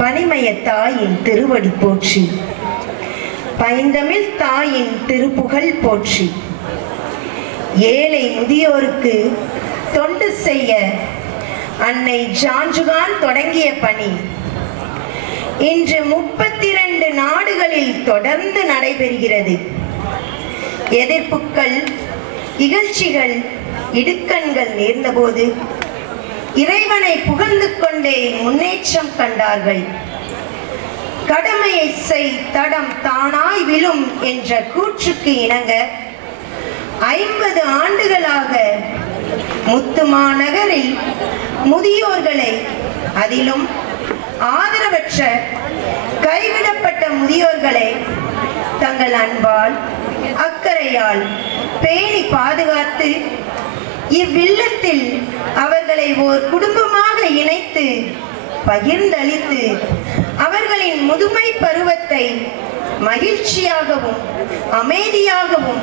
பனிமய தாயின் திருவடி போற்றி, பைந்தமிழ் தாயின் திருப்புகழ் போற்றி. ஏழை முதியோருக்கு தொண்டு செய்ய அன்னை ஜான்ஜுகான் தொடங்கிய பணி இன்று 32 நாடுகளில் தொடர்ந்து நடைபெறுகிறது. எதிர்ப்புகள், இகழ்ச்சிகள், இடுக்கண்கள் நேர்ந்தபோது இறைவனை புகழ்ந்து கொண்டே முன்னேற்றம் கண்டார்கள். கடமையை செய் தடம் தானாய் விழும் என்ற கூற்றுக்கு இணங்க 50 ஆண்டுகளாக முத்துமாநகரில் முதியோர்களை, அதிலும் ஆதரவற்ற கைவிடப்பட்ட முதியோர்களை தங்கள் அன்பால் அக்கறையால் பேணி பாதுகாத்து இவ்வில்லத்தில் அவர்களை ஓர் குடும்பமாக இணைத்து பகிர்ந்தளித்து அவர்களின் முதுமை பருவத்தை மகிழ்ச்சியாகவும் அமைதியாகவும்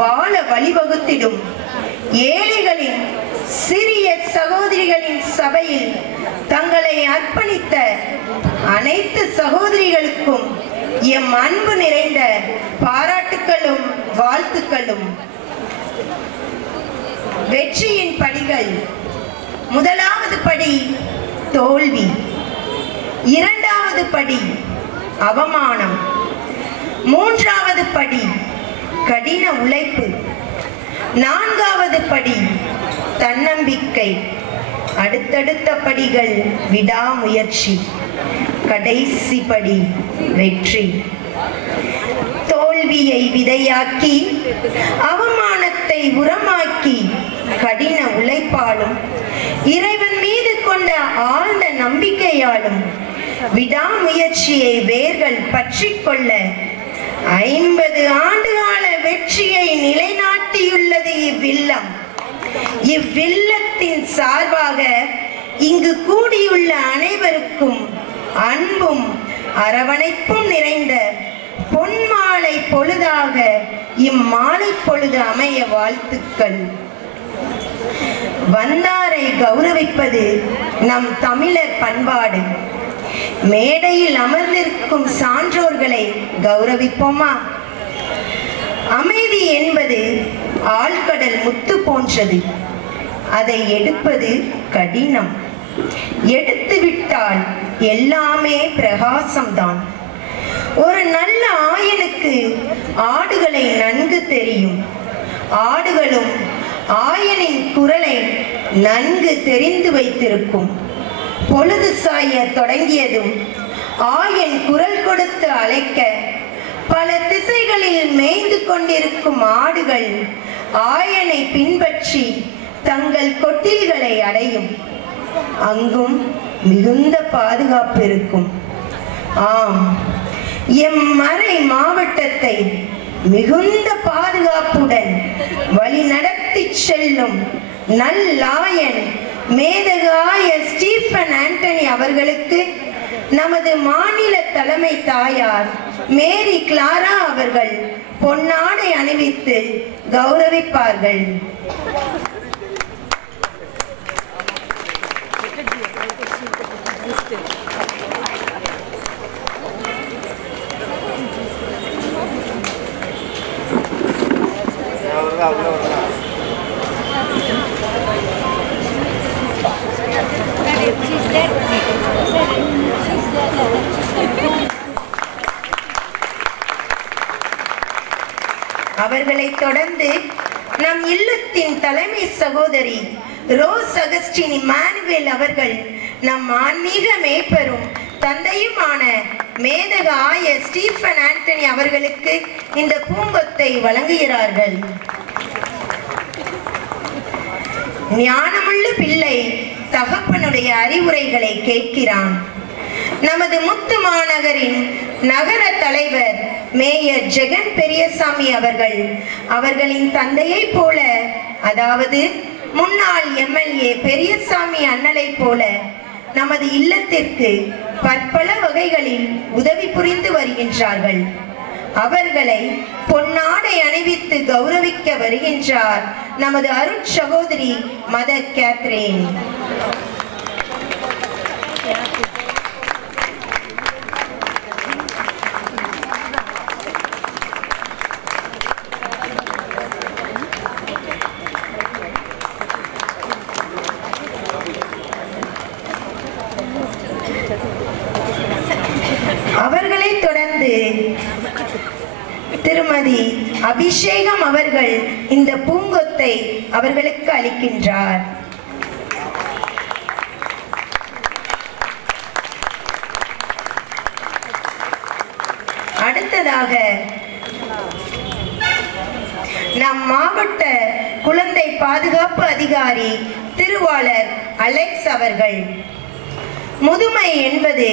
வாழ வழிவகுத்திடும் ஏழைகளின் சிறிய சகோதரிகளின் சபையில் தங்களை அர்ப்பணித்த அனைத்து சகோதரிகளுக்கும் எம் அன்பு நிறைந்த பாராட்டுக்களும் வாழ்த்துக்களும். வெற்றியின் படிகள்: முதலாவது படி தோல்வி, இரண்டாவது படி அவமானம், மூன்றாவது படி கடின உழைப்பு, நான்காவது படி தன்னம்பிக்கை, அடுத்தடுத்த படிகள் விடாமுயற்சி, கடைசி படி வெற்றி. தோல்வியை விதையாக்கி, அவமானத்தை உரமாக்கி, கடின உழைப்பாலும் இறைவன் மீது கொண்ட ஆழ்ந்த நம்பிக்கையாலும் விடாமுயற்சியை வேர்கள் பற்றி கொள்ள 50 ஆண்டுகால வெற்றியை நிலைநாட்டியுள்ளது இவ்வில்லம். இவ்வில்லத்தின் சார்பாக இங்கு கூடியுள்ள அனைவருக்கும் அன்பும் அரவணைப்பும் நிறைந்த பொன்மாலை பொழுதாக இம்மாலை பொழுது அமைய வாழ்த்துக்கள். வந்தாரை கௌரவிப்பது நம் தமிழர் பண்பாடு. மேடையில் அமர்ந்திருக்கும் சான்றோர்களை கௌரவிப்போமா? அமைதி என்பது ஆழ்கடல் முத்து போன்றது. அதை எடுப்பது கடினம். எடுத்துவிட்டால் எல்லாமே பிரகாசம்தான். ஒரு நல்ல ஆயனுக்கு ஆடுகளை நன்கு தெரியும். ஆடுகளும் ஆயனின் குரலை நன்கு தெரிந்து வைத்திருக்கும். பொழுது சாய தொடங்கியதும் ஆயன் குரல் கொடுத்து அழைக்க பல திசைகளில் மேய்ந்து கொண்டிருக்கும் ஆடுகள் ஆயனை பின்பற்றி தங்கள் கொட்டில்களை அடையும். அங்கும் மிகுந்த பாதுகாப்பு இருக்கும். ஆம், எம் மறை மாவட்டத்தை மிகுந்த பாதுகாப்புடன் வழி நடத்தி செல்லும் நல்லாயன் மேதகாய ஸ்டீஃபன் ஆண்டனி அவர்களுக்கு நமது மாநில தலைமை தாயார் மேரி கிளாரா அவர்கள் பொன்னாடை அணிவித்து கௌரவிப்பார்கள். அவர்களை தொடர்ந்து நம் இல்லத்தின் தலைமை சகோதரி ரோஸ் அகஸ்டின் இமானுவேல் அவர்கள் நம் ஆன்மீக மேய்ப்பரும் தந்தையுமான மேதக ஆய ஸ்டீஃபன் ஆண்டனி அவர்களுக்கு இந்த பூங்கொத்தை வழங்குகிறார்கள். ஞானமுள்ள பிள்ளை தகப்பனுடைய அறிவுரைகளை கேட்கிறான். நமது முத்து மாநகரின் நகர தலைவர் மேயர் ஜெகன் பெரியசாமி அவர்கள் அவர்களின் தந்தையை போல, அதாவது முன்னாள் எம்எல்ஏ பெரியசாமி அண்ணலை போல நமது இல்லத்திற்கு பற்பல வகைகளில் உதவி புரிந்து வருகின்றார்கள். அவர்களை பொன்னாடை அணிவித்து கௌரவிக்க வருகின்றார் நமது அருட்சகோதரி மதர் கேத்ரின். திருமதி அபிஷேகம் அவர்கள் இந்த பூங்கொத்தை அவர்களுக்கு அளிக்கின்றார். அடுத்ததாக நம் மாவட்ட குழந்தை பாதுகாப்பு அதிகாரி திருவாளர் அலெக்ஸ் அவர்கள், முதுமை என்பது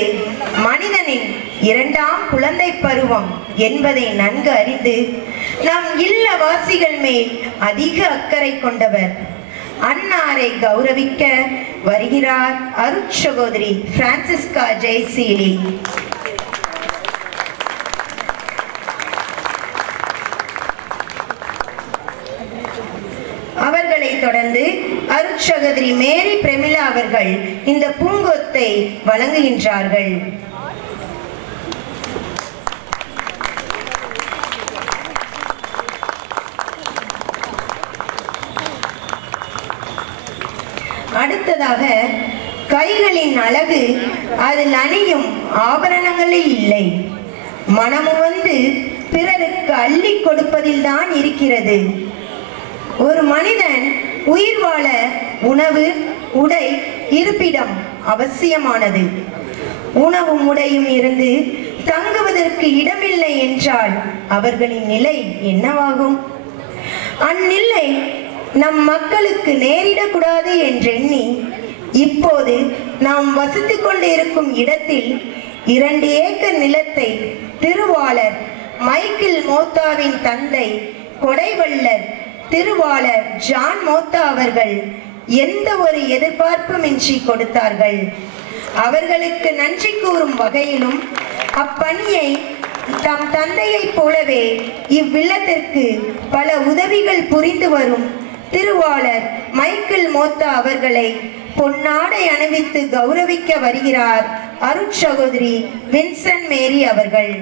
மனிதனின் இரண்டாம் குழந்தை பருவம் என்பதை நன்கு அறிந்து நம் இல்லவாசிகள் மேல் அதிக அக்கறை கொண்டவர். அன்னாரை கௌரவிக்க வருகிறார் அருட்சகோதரி பிரான்சிஸ்கா ஜெயசீலி. அவர்களை தொடர்ந்து அருட்சகோதரி மேரி பிரமிளா அவர்கள் இந்த பூங்கொத்தை வழங்குகின்றார்கள். அடுத்ததாக கைகளின் அழகு அதில் அணியும் ஆபரணங்களில் இல்லை, மனமு வந்து பிறருக்கு அள்ளி கொடுப்பதில் தான் இருக்கிறது. ஒரு மனிதன் உயிர் வாழ உணவு, உடை, இருப்பிடம் அவசியமானது. உணவும் உடையும் இருந்து தங்குவதற்கு இடமில்லை என்றால் அவர்களின் நிலை என்னவாகும்? அந்நிலை நம் மக்களுக்கு நேரிடக்கூடாது என்றெண்ணி இப்போது நாம் வசித்துக் கொண்டிருக்கும் இடத்தில் 2 ஏக்கர் நிலத்தை திருவாளர் மைக்கேல் மோத்தாவின் தந்தை கொடைவள்ளர் திருவாளர் ஜான் மோத்தா அவர்கள் எந்த ஒரு எதிர்பார்ப்புமின்றி கொடுத்தார்கள். அவர்களுக்கு நன்றி கூறும் வகையிலும் அப்பணியை தம் தந்தையைப் போலவே இவ்வில்லத்திற்கு பல உதவிகள் புரிந்து வரும் திருவாளர் மைக்கேல் மோத்தா அவர்களை பொன்னாடை அணிவித்து கௌரவிக்க வருகிறார் அருட்சகோதரி வின்சென்ட் மேரி அவர்கள்.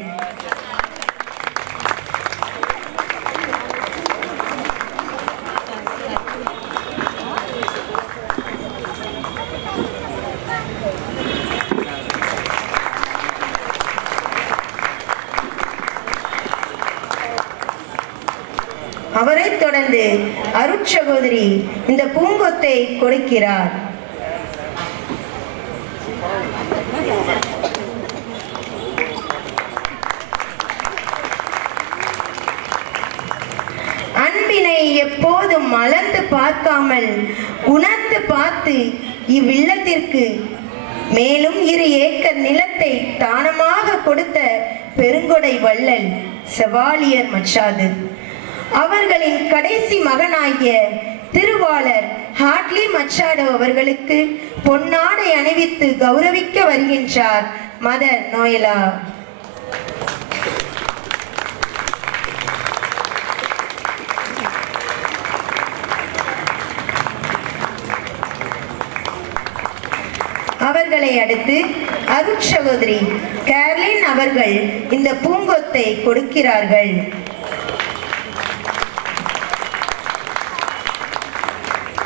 அவரை தொடர்ந்து அருட்சகோதரி இந்த பூங்கொத்தை கொடுக்கிறார். அன்பினை எப்போதும் மலர்ந்து பார்க்காமல் உணர்ந்து பார்த்து இவ்வில்லத்திற்கு மேலும் 2 ஏக்கர் நிலத்தை தானமாக கொடுத்த பெருங்கொடை வள்ளல் செவாலியர் மச்சாது அவர்களின் கடைசி மகனாகிய திருவாளர் ஹார்ட்லி மச்சாடோ அவர்களுக்கு பொன்னாடை அணிவித்து கௌரவிக்க வருகின்றார் மதர் நோயலா. அவர்களை அடுத்து அருட்சகோதரி கேர்லின் அவர்கள் இந்த பூங்கொத்தை கொடுக்கிறார்கள்.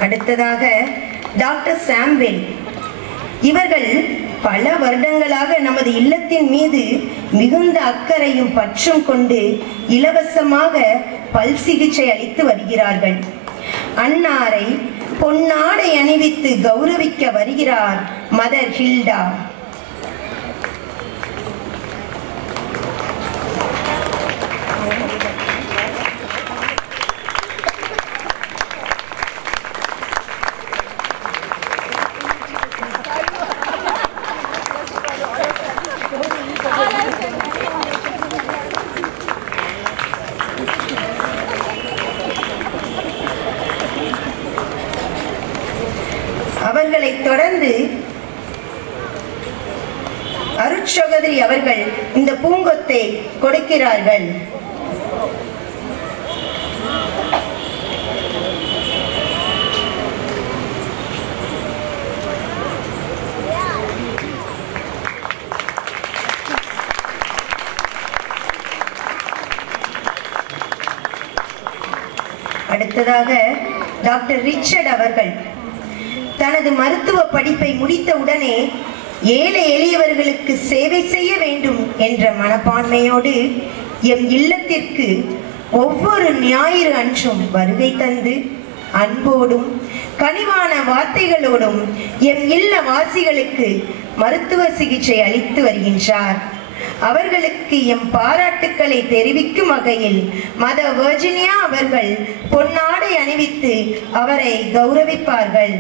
அடுத்ததாக டாக்டர் சாம்வெல் இவர்கள் பல வருடங்களாக நமது இல்லத்தின் மீது மிகுந்த அக்கறையும் பற்றும் கொண்டு இலவசமாக பல் சிகிச்சை அளித்து வருகிறார்கள். அன்னாரை பொன்னாடை அணிவித்து கௌரவிக்க வருகிறார் மதர் ஹில்டா. அவர்களை தொடர்ந்து அருட்சகோதரி அவர்கள் இந்த பூங்கொத்தை கொடுக்கிறார்கள். அடுத்ததாக டாக்டர் ரிச்சர்ட் அவர்கள் தனது மருத்துவ படிப்பை முடித்தவுடனே ஏழை எளியவர்களுக்கு சேவை செய்ய வேண்டும் என்ற மனப்பான்மையோடு எம் இல்லத்திற்கு ஒவ்வொரு ஞாயிறு அன்றும் வருகை தந்து அன்போடும் கனிவான வார்த்தைகளோடும் எம் இல்ல வாசிகளுக்கு மருத்துவ சிகிச்சை அளித்து வருகின்றார். அவர்களுக்கு எம் பாராட்டுக்களை தெரிவிக்கும் வகையில் மதர் வர்ஜினியா அவர்கள் பொன்னாடை அணிவித்து அவரை கௌரவிப்பார்கள்.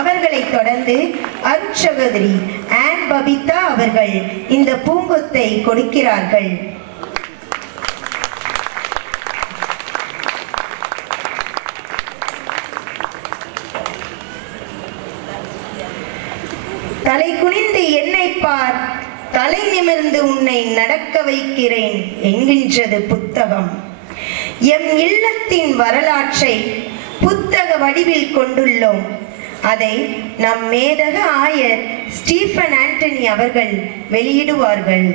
அவர்களை தொடர்ந்து அருட்சகோதரி ஆன் பபிதா அவர்கள் இந்த பூங்கொத்தை கொடுக்கிறார்கள். தலை குனிந்து என்னை பார், தலை நிமிர்ந்து உன்னை நடக்க வைக்கிறேன் என்கின்றது புத்தகம். எம் இல்லத்தின் வரலாற்றை புத்தக வடிவில் கொண்டுள்ளோம். அதை நம் மேதக ஆயர் ஸ்டீஃபன் ஆண்டனி அவர்கள் வெளியிடுவார்கள்.